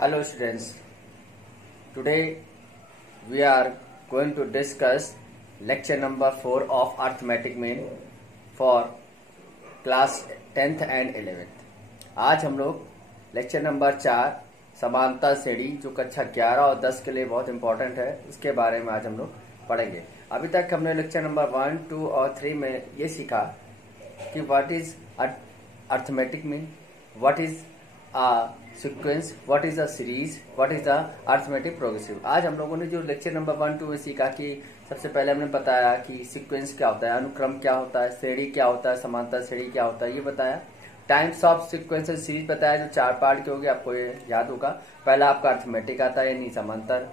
Hello students, today we are going to discuss lecture number 4 of arithmetic mean for class 10th and 11th। आज हम लोग lecture number 4 समानता श्रेणी जो कक्षा 11 और 10 के लिए बहुत इंपॉर्टेंट है, इसके बारे में आज हम लोग पढ़ेंगे। अभी तक हमने लेक्चर नंबर 1, 2 और 3 में ये सीखा कि what is arithmetic mean, what is sequence, what is a series, what is the arithmetic progressive. आज हम लोगों ने जो लेक्चर नंबर 1, 2 में सीखा कि सबसे पहले हमने बताया कि सीक्वेंस क्या होता है, अनुक्रम क्या होता है, श्रेणी क्या होता है, समांतर श्रेणी क्या होता है, ये बताया। Times of sequence and series बताया जो 4 पार्ट के हो गए, आपको ये याद होगा। पहला आपका अर्थमेटिक आता है यानी समांतर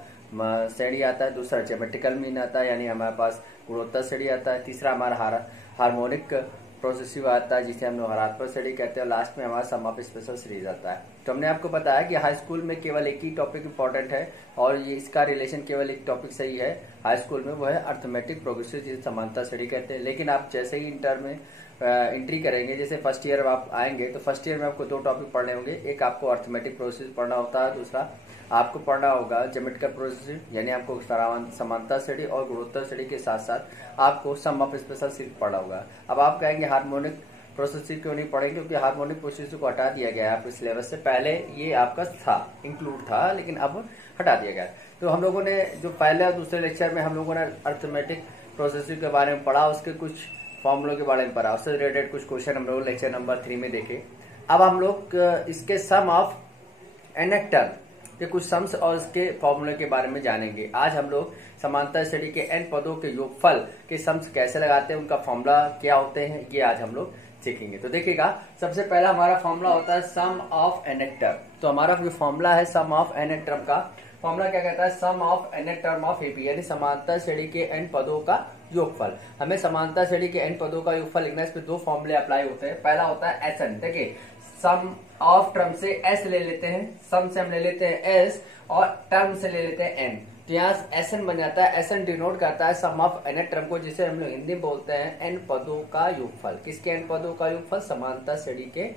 श्रेणी आता है, दूसरा ज्योमेट्रिकल मीन आता है यानी हमारे पास गुणोत्तर श्रेणी आता है, तीसरा हमारा हार्मोनिक प्रोसेसिव आता है जिसे हम लोग हरात्मक श्रेणी कहते हैं, और लास्ट में हमारा सम ऑफ स्पेशल सीरीज आता है। तो हमने आपको बताया कि हाई स्कूल में केवल एक ही टॉपिक इंपॉर्टेंट है और ये इसका रिलेशन केवल एक टॉपिक से ही है हाई स्कूल में, वो है अर्थमेटिक प्रोग्रेसिव जिसे समांतर श्रेणी कहते हैं। लेकिन आप जैसे ही इंटर में एंट्री करेंगे, जैसे फर्स्ट ईयर में आप आएंगे तो फर्स्ट ईयर में आपको 2 टॉपिक पढ़ने होंगे। एक आपको अर्थमेटिक प्रोसेस पढ़ना होता है, दूसरा आपको पढ़ना होगा ज्योमेट्रिकल प्रोसेस यानी आपको समांतर श्रेणी और गुणोत्तर श्रेणी के साथ साथ आपको सम ऑफ स्पेशल सीरीज पढ़ना होगा। अब आप कहेंगे हार्मोनिक प्रोसेसिव क्यों नहीं पढ़ेंगे, क्योंकि हार्मोनिक प्रोसेसिव को हटा दिया गया है आपके सिलेबस से। पहले ये आपका था, इंक्लूड था, लेकिन अब हटा दिया गया। तो हम लोगों ने जो पहले और दूसरे लेक्चर में हम लोगों ने अर्थमेटिक प्रोसेसिव के बारे में पढ़ा, उसके कुछ फॉर्मुलों के बारे में पढ़ा, उससे रिलेटेड कुछ क्वेश्चन हम लोग लेक्चर नंबर 3 में देखे। अब हम लोग इसके सम ऑफ nth टर्म के कुछ सम्स और इसके फॉर्मूले के बारे में जानेंगे। आज हम लोग समांतर श्रेणी के n पदों के योगफल के सम्स कैसे लगाते हैं, उनका फॉर्मूला क्या होते हैं, ये आज हम लोग सीखेंगे। तो देखिएगा, सबसे पहला हमारा फॉर्मूला होता है सम ऑफ nth टर्म। तो हमारा जो फॉर्मूला है सम ऑफ nth टर्म का फॉर्मूला क्या कहता है, sum of nth term of AP यानी समांतर श्रेणी के n पदों का योगफल। हमें समांतर श्रेणी के n पदों का योगफल लिखना है, इस पे 2 फॉर्मूले अप्लाई होते हैं। पहला होता है एसएन, देखिए सम ऑफ टर्म से एस ले लेते हैं, सम से हम ले लेते हैं एस और टर्म से ले लेते हैं एन, तो यहाँ एसएन बन जाता है। एसएन डिनोट करता है सम ऑफ nth टर्म को, जिसे हम लोग हिंदी में बोलते हैं n पदों का योगफल। किसके n पदों का योगफल, समांतर श्रेणी के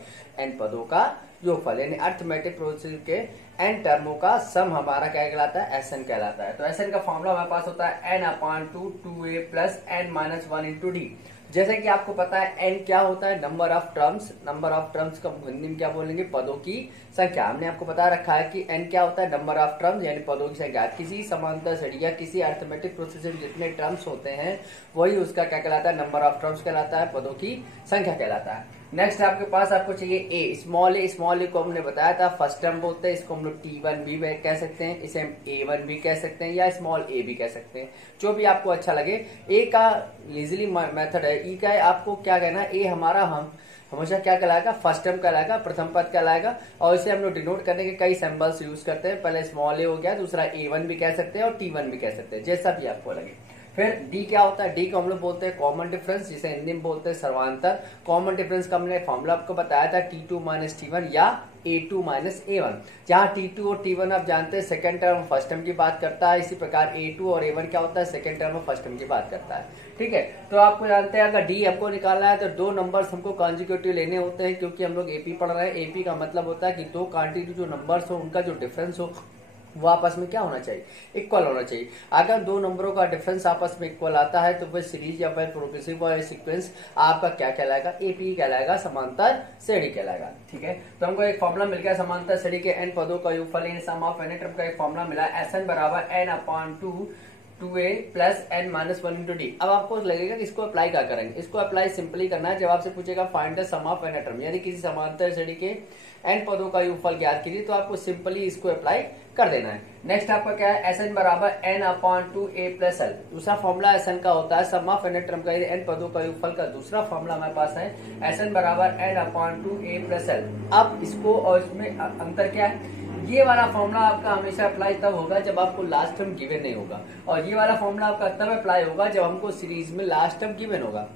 n पदों का योगफल यानी अर्थमेटिक प्रोसेसिव के n टर्मों का सम हमारा क्या कहलाता है, एसएन कहलाता है। तो एसएन का फॉर्मूला हमारे पास होता है n/2 2a plus n-1 into D. जैसे कि आपको पता है n क्या होता है, number of terms. Number of terms का हिंदी में क्या बोलेंगे, पदों की संख्या। हमने आपको बता रखा है कि n क्या होता है, नंबर ऑफ टर्म्स यानी पदों की संख्या। किसी समांतर श्रेणी या किसी अर्थमेटिक प्रोसेसिव जितने टर्म्स होते हैं वही उसका क्या कहलाता है, नंबर ऑफ टर्म्स कहलाता है, पदों की संख्या कहलाता है। नेक्स्ट आपके पास आपको चाहिए ए, स्मॉल ए को हमने बताया था फर्स्ट टर्म बोलते हैं, इसको हम लोग T1 भी कह सकते हैं, इसे हम A1 भी कह सकते हैं या स्मॉल ए भी कह सकते हैं, जो भी आपको अच्छा लगे। ए का इजिली मेथड है, ई का आपको क्या कहना है, ए हमारा हम हमेशा क्या कहलाएगा, फर्स्ट टर्म कहलाएगा, प्रथम पद कहलाएगा, और इसे हम लोग डिनोट करने के कई सिंबल्स यूज करते हैं। पहले स्मॉल ए हो गया, दूसरा A1 भी कह सकते हैं और T1 भी कह सकते हैं, जैसा भी आपको लगे। फिर डी क्या होता है, डी को हम लोग बोलते हैं कॉमन डिफरेंस, जिसे हिंदी में बोलते हैं सर्वांतर। कॉमन डिफरेंस का हमने फॉर्मूला आपको बताया था T2 माइनस T1 या A2 माइनस A1, जहाँ T2 और T1 आप जानते हैं सेकंड टर्म फर्स्ट टर्म की बात करता है, इसी प्रकार A2 और A1 क्या होता है, सेकंड टर्म और फर्स्ट टर्म की बात करता है। ठीक है, तो आपको जानते हैं अगर डी हमको निकालना है तो 2 नंबर्स हमको कॉन्जिक्यूटिव लेने होते हैं, क्योंकि हम लोग एपी पढ़ रहे हैं। एपी का मतलब होता है कि 2 क्वांटिटी जो नंबर्स हो उनका जो डिफरेंस हो वो आपस में क्या होना चाहिए, इक्वल होना चाहिए। अगर 2 नंबरों का डिफरेंस आपस में इक्वल आता है तो वह सीरीज या फिर प्रोग्रेसिव और सीक्वेंस आपका क्या कहलाएगा, एपी कहलाएगा, समांतर श्रेणी कहलाएगा। ठीक है, तो हमको एक फॉर्मूला मिल गया समांतर श्रेणी के n पदों का योगफल सम ऑफ nth टर्म का एक फॉर्मूला मिला, एसएन बराबर n/2 2a plus n-1 into D. अब आपको लगेगा कि इसको अप्लाई क्या करेंगे, इसको अप्लाई सिंपली करना है। जब आपसे पूछेगा find the sum of nth term यानी किसी समांतर श्रेणी के n पदों का योगफल ज्ञात कीजिए, तो आपको सिंपली इसको अप्लाई कर देना है। नेक्स्ट आपका क्या है, एसएन बराबर n/2a प्लस एल। दूसरा फॉर्मूला एसएन का होता है सम ऑफ nth टर्म का n पदों का योगफल का दूसरा फॉर्मूला हमारे पास है एसएन बराबर n/2a प्लस एल। अब इसको और इसमें अंतर क्या है, ये वाला फॉर्मूला आपका हमेशा अप्लाई तब होगा जब आपको लास्ट टर्म गिवन नहीं होगा, और ये वाला फॉर्मूला आपका तब अप्लाई होगा जब हमको सीरीज में लास्ट टर्म गिवन होगा।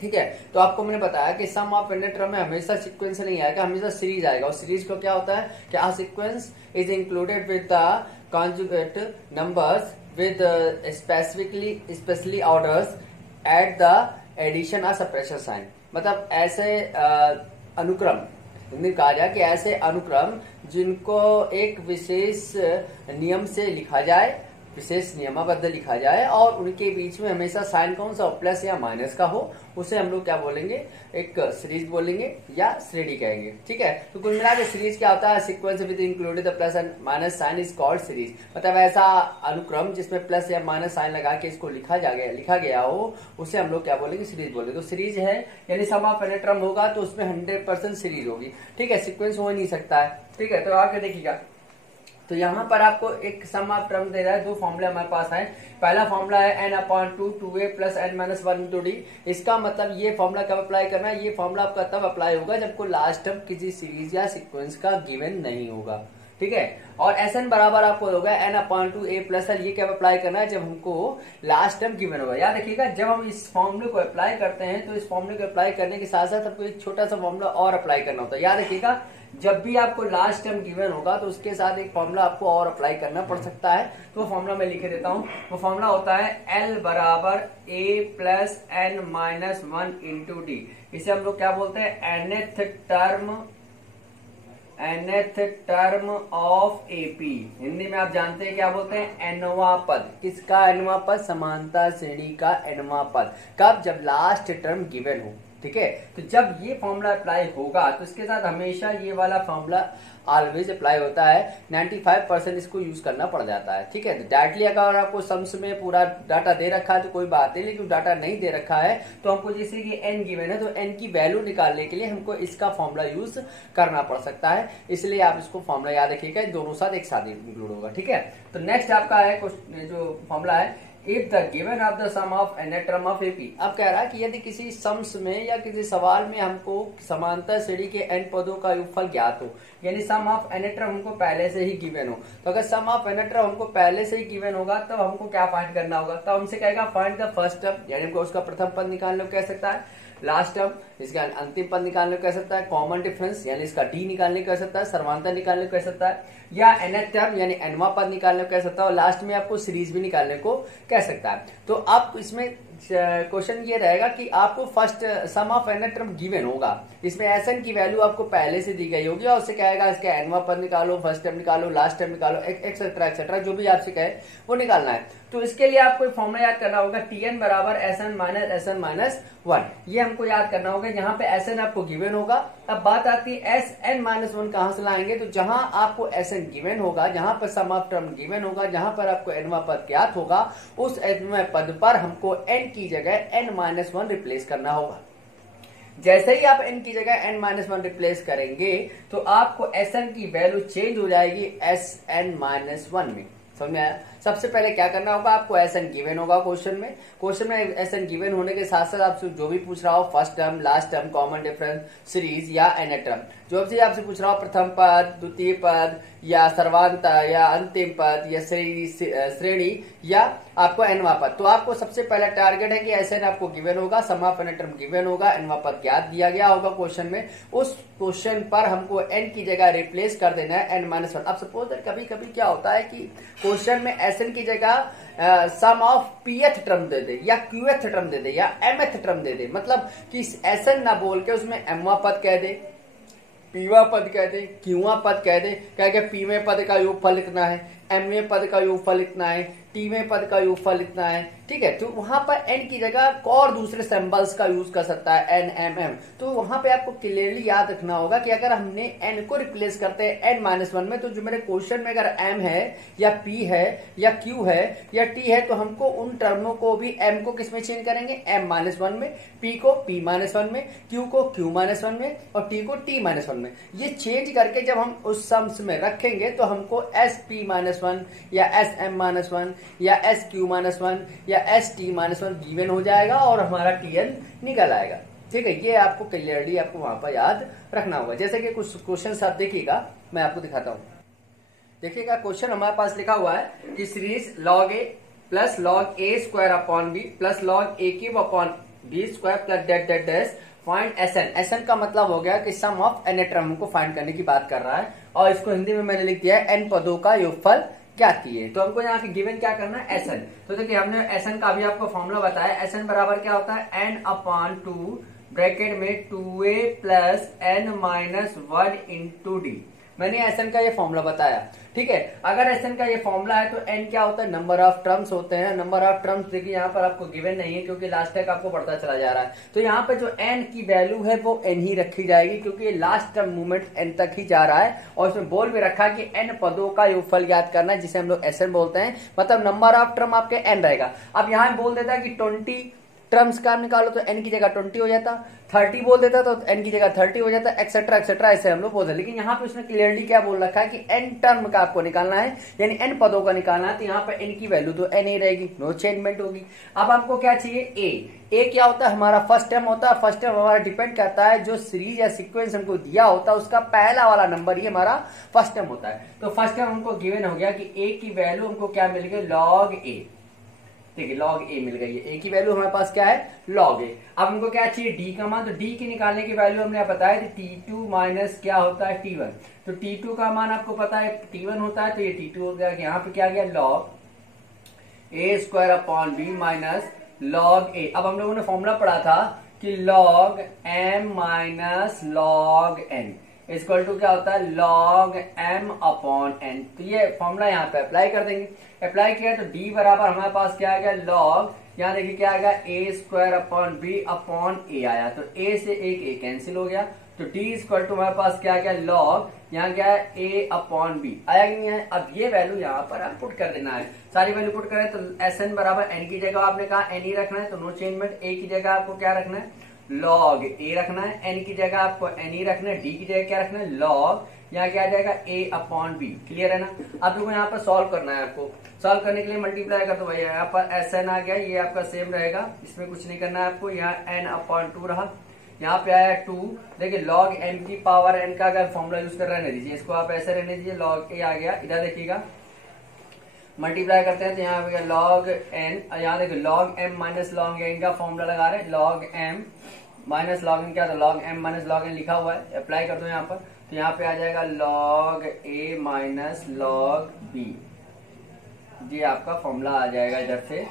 ठीक है, तो आपको मैंने बताया कि सम ऑफ nth टर्म में हमेशा सीक्वेंस नहीं आएगा, हमेशा सीरीज आएगा। और सीरीज को क्या होता है कि a sequence is included with the conjugate numbers with specially orders at the addition of suppression sign. मतलब ऐसे अनुक्रम हिंदी में कहा जाए कि ऐसे अनुक्रम जिनको एक विशेष नियम से लिखा जाए, विशेष नियमाबद्ध लिखा जाए और उनके बीच में हमेशा साइन कौन सा प्लस या माइनस का हो, उसे हम लोग क्या बोलेंगे, एक सीरीज बोलेंगे या श्रेणी कहेंगे। ठीक है, तो कुल मिला के सीरीज क्या होता है, sequence with included the plus and minus sign is called series. मतलब ऐसा अनुक्रम जिसमें प्लस या माइनस साइन लगा के इसको लिखा गया हो, उसे हम लोग क्या बोलेंगे, सीरीज बोलेंगे। तो सीरीज है यानी सम ऑफ एन टर्म होगा तो उसमें 100% सीरीज होगी। ठीक है, सीक्वेंस हो नहीं सकता है। ठीक है, तो आगे देखिएगा, तो यहाँ पर आपको एक सम ऑफ टर्म दे रहा है, दो फॉर्मूले हमारे पास है। पहला फॉर्मूला है n/2 2a + n - 1 × d। इसका मतलब ये फॉर्मूला कब अप्लाई करना है, ये फॉर्मूला आपका तब अप्लाई होगा जब को लास्ट टर्म किसी सीरीज या सीक्वेंस का गिवन नहीं होगा। ठीक है, और Sn बराबर आपको होगा n/2 a + l। ये कब अप्लाई करना है, जब हमको लास्ट टर्म गिवन होगा। याद रखिएगा, जब हम इस फॉर्मूले को अप्लाई करते हैं तो इस फॉर्मूले को अप्लाई करने के साथ साथ आपको एक छोटा सा फॉर्मूला और अप्लाई करना होता है। याद रखिएगा, जब भी आपको लास्ट टर्म गिवन होगा तो उसके साथ एक फॉर्मूला आपको और अप्लाई करना पड़ सकता है। तो वो फॉर्मूला मैं लिख देता हूं। वो फॉर्मूला होता है L बराबर a + n - 1 × d। इसे हम लोग क्या बोलते हैं, nth term of AP। Hindi में आप जानते हैं क्या बोलते हैं, nवां पद। किसका nवां पद, समानता श्रेणी का nवां पद। कब, जब लास्ट टर्म गिवन हो। ठीक है, तो जब ये फॉर्मूला अप्लाई होगा तो इसके साथ हमेशा ये वाला फॉर्मूला ऑलवेज अप्लाई होता है। 95% इसको यूज करना पड़ जाता है। ठीक है, तो डायरेक्टली अगर आपको सम्स में पूरा डाटा दे रखा है तो कोई बात नहीं, लेकिन डाटा नहीं दे रखा है तो हमको जैसे कि n गिवन है तो n की वैल्यू निकालने के लिए हमको इसका फॉर्मूला यूज करना पड़ सकता है। इसलिए आप इसको फॉर्मूला याद रखिएगा, दोनों साथ एक साथ इंक्लूड होगा। ठीक है, तो नेक्स्ट आपका है जो फॉर्मूला है, if the given of the sum of n term of AP। अब कह रहा है कि यदि किसी सम्स में या किसी सवाल में हमको समांतर श्रेणी के n पदों का योगफल ज्ञात हो, यानी सम ऑफ एन टर्म हमको पहले से ही गिवन हो। तो अगर सम ऑफ एन टर्म हमको पहले से ही गिवन होगा तब हमको क्या फाइंड करना होगा, तब हमसे कहेगा फाइंड द फर्स्ट टर्म, यानी हमको उसका प्रथम पद निकालने को कह सकता है, लास्ट टर्म इसका अंतिम पद निकालने को कह सकता है, कॉमन डिफरेंस यानी इसका d निकालने को कह सकता है, सर्वांतर निकालने को कह सकता है, या nth टर्म यानी nवां पद निकालने को कह सकता है, और लास्ट में आपको सीरीज भी निकालने को कह सकता है। तो अब इसमें क्वेश्चन ये रहेगा कि आपको first sum of n term given होगा, इसमें Sn की वैल्यू आपको पहले से दी गई होगी और उससे कहेगा इसका nवां पद निकालो, फर्स्ट टर्म निकालो, लास्ट टर्म निकालो, एक्सेट्रा जो भी आपसे कहे वो निकालना है। तो इसके लिए आपको फॉर्मूला याद करना होगा, Tn बराबर Sn - 1। ये हमको याद करना होगा। यहाँ पे Sn आपको गिवन होगा। अब बात आती है Sn - 1 कहां से लाएंगे, तो जहां आपको Sn गिवन होगा, जहां पर सम ऑफ टर्म गिवन होगा, जहां पर आपको nवां पद ज्ञात होगा, उस nवें पद पर हमको n की जगह n - 1 रिप्लेस करना होगा। जैसे ही आप n की जगह n - 1 रिप्लेस करेंगे तो आपको Sn की वैल्यू चेंज हो जाएगी Sn - 1 में। समझ में आया। सबसे पहले क्या करना होगा, आपको Sn गिवन होगा क्वेश्चन में Sn गिवन होने के साथ साथ आपसे जो भी पूछ रहा हो, first term, last term, common difference, series या nth टर्म, जो भी आपसे पूछ रहा हो, प्रथम पद, द्वितीय पद या सर्वांतर या अंतिम पद या श्रेणी या आपको nवां पद, तो आपको सबसे पहला टारगेट है कि Sn आपको गिवन होगा, सम ऑफ एन टर्म गिवन होगा, nवां पद ज्ञात दिया गया होगा क्वेश्चन में, उस क्वेश्चन पर हमको n की जगह रिप्लेस कर देना है n - 1। अब सपोज कभी कभी क्या होता है कि क्वेश्चन में Sn की जगह सम ऑफ pth टर्म दे दे या qth टर्म दे दे या mth टर्म दे दे, मतलब कि Sn ना बोल के उसमें mवां पद कह दे, pवां पद कह दे, qवां पद कह दे, कह के pवें पद का योगफल लिखना है, mवें पद का योगफल लिखना है, tवें पद का योगफल लिखना है। ठीक है, तो वहां पर n की जगह और दूसरे सिंबल्स का यूज कर सकता है, n, m, m। तो वहां पे आपको क्लियरली याद रखना होगा कि अगर हमने n को रिप्लेस करते हैं n - 1 में, तो जो मेरे क्वेश्चन में अगर m है या p है या q है या t है, तो हमको उन टर्मों को भी m को किस में चेंज करेंगे, m - 1 में, p को p - 1 में, q को q - 1 में और t को t - 1 में। ये चेंज करके जब हम उस सम्स में रखेंगे तो हमको sp - 1 या sm - 1 या sq - 1 या st - 1 गिवन हो जाएगा और हमारा Tn निकल आएगा। ठीक है, ये आपको क्लियरली आपको वहां पर याद रखना होगा। जैसे कि कुछ क्वेश्चन आप देखिएगा, मैं आपको दिखाता हूं। देखिएगा, क्वेश्चन हमारे पास लिखा हुआ है कि series log a plus log a square upon b plus log a cube upon b square plus dot dash find Sn। Sn का मतलब हो गया कि सम ऑफ n टर्म को फाइंड करने की बात कर रहा है, और इसको हिंदी में मैंने लिख दिया है n पदों का योगफल क्या किए। तो हमको यहाँ पे गिवन क्या करना है, Sn। तो देखिए, हमने Sn का भी आपको फॉर्मूला बताया। Sn बराबर क्या होता है, n/2 ब्रैकेट में 2a plus n minus 1 into D. मैंने Sn का ये फॉर्मूला बताया, ठीक है। अगर Sn का ये फॉर्मूला है तो n क्या होता है, नंबर ऑफ टर्म्स होते हैं। नंबर ऑफ टर्म्स देखिए यहाँ पर आपको गिवन नहीं है क्योंकि लास्ट तक आपको बढ़ता चला जा रहा है, तो यहाँ पे जो n की वैल्यू है वो n ही रखी जाएगी क्योंकि ये लास्ट टर्म मूवमेंट n तक ही जा रहा है। और इसमें बोल भी रखा कि n पदों का योगफल ज्ञात करना है जिसे हम लोग Sn बोलते हैं, मतलब नंबर ऑफ टर्म आपके n रहेगा। अब यहाँ बोल देता है कि 20 टर्म्स का निकालो तो n की जगह 20 हो जाता, 30 बोल देता तो n की जगह 30 हो जाता, एक्सेट्रा एक्सेट्रा ऐसे हम लोग बोलते हैं। लेकिन यहाँ पे उसने क्लियरली क्या बोल रखा है कि n टर्म का आपको निकालना है, यानी n पदों का निकालना है, तो यहाँ पे n की वैल्यू तो n ही रहेगी, नो चेंजमेंट होगी। अब हमको क्या चाहिए, a क्या होता है, हमारा फर्स्ट टर्म होता है। फर्स्ट टर्म हमारा डिपेंड करता है जो सीरीज या सीक्वेंस हमको दिया होता है उसका पहला वाला नंबर ही हमारा फर्स्ट टर्म होता है। तो फर्स्ट टर्म हमको गिवन हो गया कि a की वैल्यू हमको क्या मिल गई, log a। देखिए log a मिल गई है, a की वैल्यू हमारे पास क्या है, log a। अब हमको क्या चाहिए, d का मान, तो d की निकालने की वैल्यू हमने बताया थी t2 माइनस क्या होता है t1। तो t2 का मान आपको पता है t1 होता है, तो ये t2 हो गया। यहाँ पे क्या गया, log a square upon b minus log a। अब हम लोगों ने फॉर्मूला पढ़ा था कि log m minus log n equal to क्या होता है, log m अपॉन n। तो ये फॉर्मूला यहाँ पे अप्लाई कर देंगे। अप्लाई किया तो d बराबर हमारे पास क्या आ गया, log, यहाँ देखिए क्या आएगा, a square upon b upon a आया, तो a से एक a कैंसिल हो गया, तो d इक्वल टू हमारे पास क्या आ गया, log, यहाँ क्या है a अपॉन b आया कि नहीं है। अब ये वैल्यू यहाँ पर आप पुट कर देना है, सारी वैल्यू पुट करें तो Sn बराबर n की जगह आपने कहा n ही रखना है, तो नो चेंजमेंट। a की जगह आपको क्या रखना है, log a रखना है, n की जगह आपको n ही रखना है, d की जगह क्या रखना है, log, यहाँ क्या आ जाएगा a अपॉन b। क्लियर है ना। अब देखो यहाँ पर सॉल्व करना है आपको, सॉल्व करने के लिए मल्टीप्लाई कर दो भैया, यहाँ पर Sn आ गया, ये आपका सेम रहेगा, इसमें कुछ नहीं करना है आपको। यहाँ n अपॉन 2 रहा, यहाँ पे आया 2। देखिए log n की पावर n का अगर फॉर्मूला यूज कर रहने दीजिए, इसको आप ऐसे रहने दीजिए, log a आ गया। इधर देखिएगा मल्टीप्लाई करते हैं तो यहाँ पे log n, यहाँ देखिए log m minus log n का फॉर्मूला लगा रहे हैं, log m minus log n क्या था, log m minus log n लिखा हुआ है, अप्लाई कर दो यहाँ पर, तो यहाँ पे आ जाएगा log a minus log b। ये आपका फॉर्मूला आ जाएगा इधर से,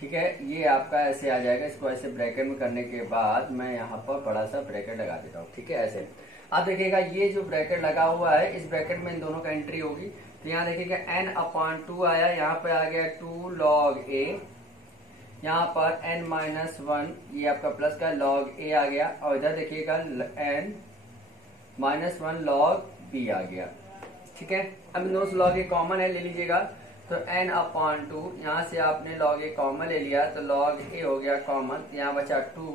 ठीक है। ये आपका ऐसे आ जाएगा, इसको ऐसे ब्रैकेट में करने के बाद मैं यहाँ पर बड़ा सा ब्रैकेट लगा देता हूँ, ठीक है। ऐसे आप देखिएगा ये जो ब्रैकेट लगा हुआ है, इस ब्रैकेट में इन दोनों का एंट्री होगी, तो यहाँ देखिएगा n अपॉन 2 आया, यहाँ पे आ गया 2 log a, यहाँ पर n माइनस 1, ये आपका प्लस का log a आ गया, और इधर देखिएगा n माइनस 1 log b आ गया, ठीक है। अब इन दोनों log a कॉमन है, ले लीजिएगा, तो n अपॉन 2, यहाँ से आपने log a कॉमन ले लिया तो log a हो गया कॉमन, यहाँ बचा 2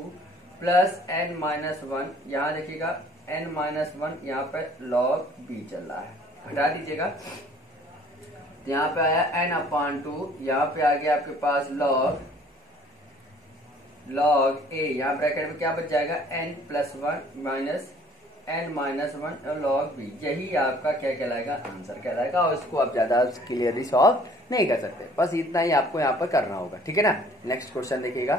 प्लस n माइनस 1, यहाँ देखिएगा n माइनस 1, यहाँ पे log b चल रहा है, हटा दीजिएगा, यहाँ पे आया n अपॉन 2, यहाँ पे आ गया आपके पास log a, यहाँ ब्रैकेट में क्या बच जाएगा, n plus 1 minus n minus 1 और log b। यही आपका क्या कहलाएगा, आंसर कहलाएगा, और इसको आप ज्यादा क्लियरली सॉल्व नहीं कर सकते, बस इतना ही आपको यहाँ पर करना होगा, ठीक है ना। नेक्स्ट क्वेश्चन देखिएगा,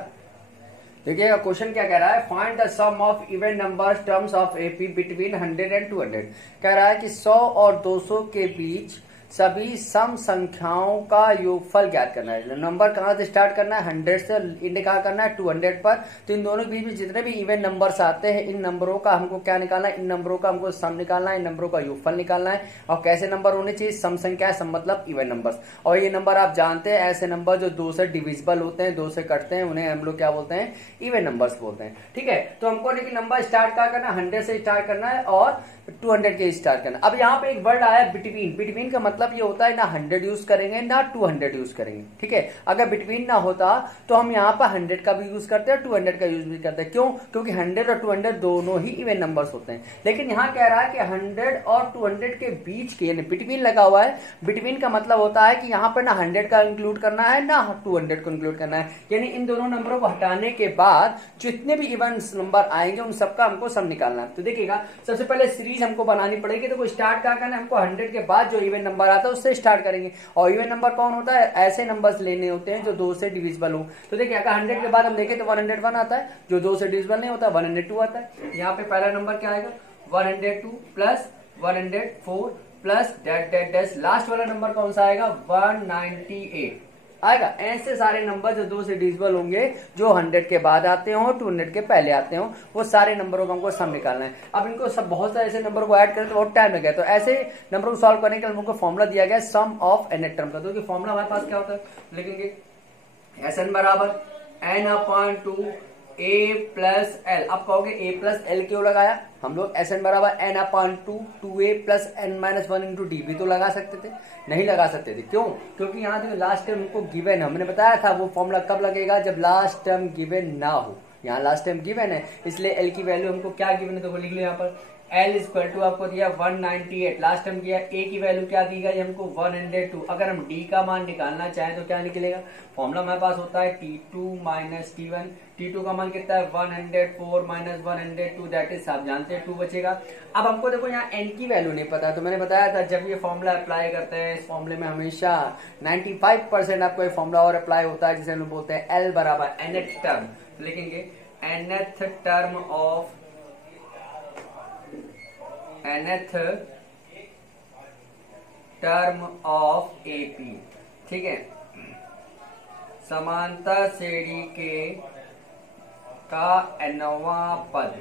देखिएगा क्वेश्चन क्या कह रहा है, find the sum of even number terms of AP between 100 and 200। कह रहा है कि 100 और 200 के बीच सभी सम संख्याओं का योगफल ज्ञात करना है। नंबर कहाँ से स्टार्ट करना है, 100 से इंड कहाँ करना है, 200 पर। तो इन दोनों के बीच में जितने भी इवन नंबर्स आते हैं, इन नंबरों का हमको क्या निकालना है, इन नंबरों का हमको सम निकालना है, इन नंबरों का योगफल निकालना है। और कैसे नंबर होने चाहिए, सम संख्या, सम मतलब इवन नंबर्स। और ये नंबर आप जानते हैं, ऐसे नंबर जो 2 से डिविजिबल होते हैं, 2 से कटते हैं, उन्हें हम लोग क्या बोलते हैं, इवन नंबर्स बोलते हैं, ठीक है। तो हमको लेकिन नंबर स्टार्ट क्या करना है, 100 से स्टार्ट करना है और 200 के स्टार्ट करना। अब यहाँ पे एक वर्ड आया बिटवीन, बिटवीन का मतलब ये होता है ना 100 यूज करेंगे ना 200 यूज करेंगे, ठीक है। अगर बिटवीन ना होता तो हम यहाँ पर 100 का भी यूज करते हैं, 200 का यूज भी करते हैं। क्यों, क्योंकि 100 और 200 दोनों ही इवन नंबर्स होते हैं। लेकिन यहाँ कह रहा है कि 100 और 200 के बीच के, यानी बिटवीन लगा हुआ है। बिटवीन का मतलब होता है कि यहाँ पर ना 100 का इंक्लूड करना है ना 200 को इंक्लूड करना है, यानी इन दोनों नंबरों को हटाने के बाद जितने भी इवन नंबर आएंगे उन सबका हमको सम निकालना है। तो देखिएगा सबसे पहले सीरीज हमको बनानी पड़ेगी, तो स्टार्ट क्या करना है, हमको 100 के बाद जो इवन नंबर आता है उससे स्टार्ट करेंगे। और इवन नंबर कौन होता है, ऐसे नंबर्स लेने होते हैं जो 2 से डिविजिबल हो। तो देखिए अगर 100 के बाद हम देखें तो 101 आता है, जो 2 से डिविजिबल नहीं होता 102 आता है। यहाँ पे पहला नंबर क्या आएगा, 102 plus 104 plus dash dash dash, last वाला नंबर कौन सा आएगा, 198। आएगा। ऐसे सारे नंबर जो 2 से डिविजिबल होंगे, जो 100 के बाद आते हो, 200 के पहले आते हो, वो सारे नंबरों का हमको सम निकालना है। अब इनको सब बहुत सारे ऐसे नंबर को ऐड करें तो बहुत टाइम लगेगा। तो ऐसे नंबर को सॉल्व करने के लिए हमको फॉर्मूला दिया गया सम ऑफ एन टर्म का। तो फॉर्मूला हमारे पास क्या होता है, लिखेंगे Sn बराबर n/2 a प्लस एल। अब कहोगे a प्लस एल क्यों लगाया, हम लोग Sn बराबर n/2 2a plus n-1 into D भी तो लगा सकते थे, नहीं लगा सकते थे। क्यों, क्योंकि यहाँ देखो लास्ट टर्म हमको गिवन है, हमने बताया था वो फॉर्मूला कब लगेगा, जब लास्ट टर्म गिवन ना हो। यहाँ लास्ट टर्म गिवन है, इसलिए एल की वैल्यू हमको क्या गिवन है, तो लिख लो यहाँ पर L इक्वल टू आपको दिया 198, लास्ट टाइम दिया। A की वैल्यू क्या दी गई हमको 102। अगर हम D का मान निकालना चाहें तो क्या निकलेगा, फॉर्मूला हमारे पास होता है T2 माइनस T1। T2 का मान कितना है 104 माइनस 102, दैट इज आप जानते हैं 2 बचेगा। अब हमको देखो यहाँ N की वैल्यू नहीं पता, तो मैंने बताया था जब ये फॉर्मूला अप्लाई करते हैं, इस फॉर्मूले में हमेशा 95% आपको ये फॉर्मूला और अप्लाई होता है, जिसे हम बोलते हैं L बराबर nth टर्म। लिखेंगे nth term of nth term of AP, ठीक है, समांतर श्रेणी के का nवां पद,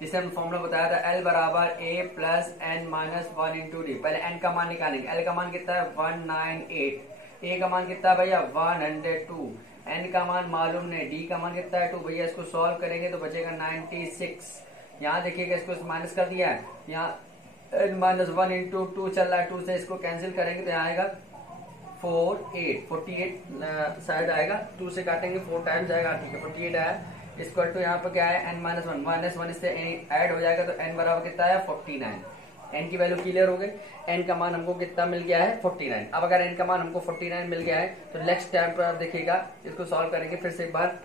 जिसे हम फॉर्मूला बताया था L बराबर a plus n-1 into D. पहले n का मान निकालेंगे, L का मान कितना है 198, a का मान कितना है भैया 102, n का मान मालूम नहीं, d का मान कितना है 2 भैया। इसको सॉल्व करेंगे तो बचेगा 96। यहाँ देखिएगा इसको माइनस कर दिया है, यहाँ n-1 इंटू 2 चल रहा है, 2 से इसको कैंसिल करेंगे तो यहाँ आएगा 48 शायद आएगा, 2 से काटेंगे 4 टाइम्स आएगा, ठीक है 48 आया। इसको तो यहाँ पर क्या है n-1 इससे ऐड हो जाएगा, तो n बराबर कितना है 49। n की वैल्यू क्लियर हो गई, n का मान हमको कितना मिल गया है 49। अब अगर n का मान हमको 49 मिल गया है तो नेक्स्ट टाइम पर आप देखिएगा इसको सॉल्व करेंगे, फिर से एक बार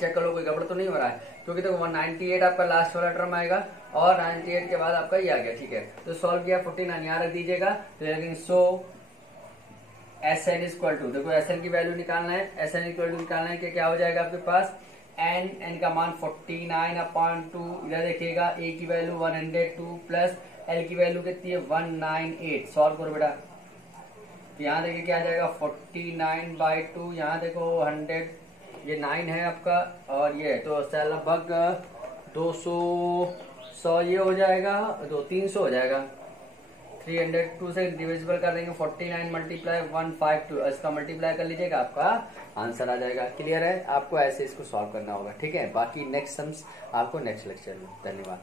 चेक करो कोई गड़बड़ तो नहीं हो रहा है, क्योंकि देखो 198 आपका लास्ट वाला टर्म आएगा और 98 के बाद आपका ये आ गया, ठीक है। तो सॉल्व किया 49 यहाँ रख दीजिएगा, तो लेकिन सो Sn इक्वल टू, देखो Sn की वैल्यू निकालना है, Sn इक्वल टू निकालना है कि क्या हो जाएगा आपके पास n का मान 49/2, इधर देखिएगा a की वैल्यू 102 प्लस l की वैल्यू कितनी है 198। सॉल्व करो बेटा, तो यहाँ देखिए क्या आ जाएगा 49/2, यहाँ देखो 100, ये 9 है आपका और ये तो लगभग 200 ये हो जाएगा, 300 हो जाएगा। 302 से डिविजिबल कर देंगे, 49 मल्टीप्लाई 152, इसका मल्टीप्लाई कर लीजिएगा, आपका आंसर आ जाएगा। क्लियर है, आपको ऐसे इसको सॉल्व करना होगा, ठीक है। बाकी नेक्स्ट सम्स आपको नेक्स्ट लेक्चर में। धन्यवाद।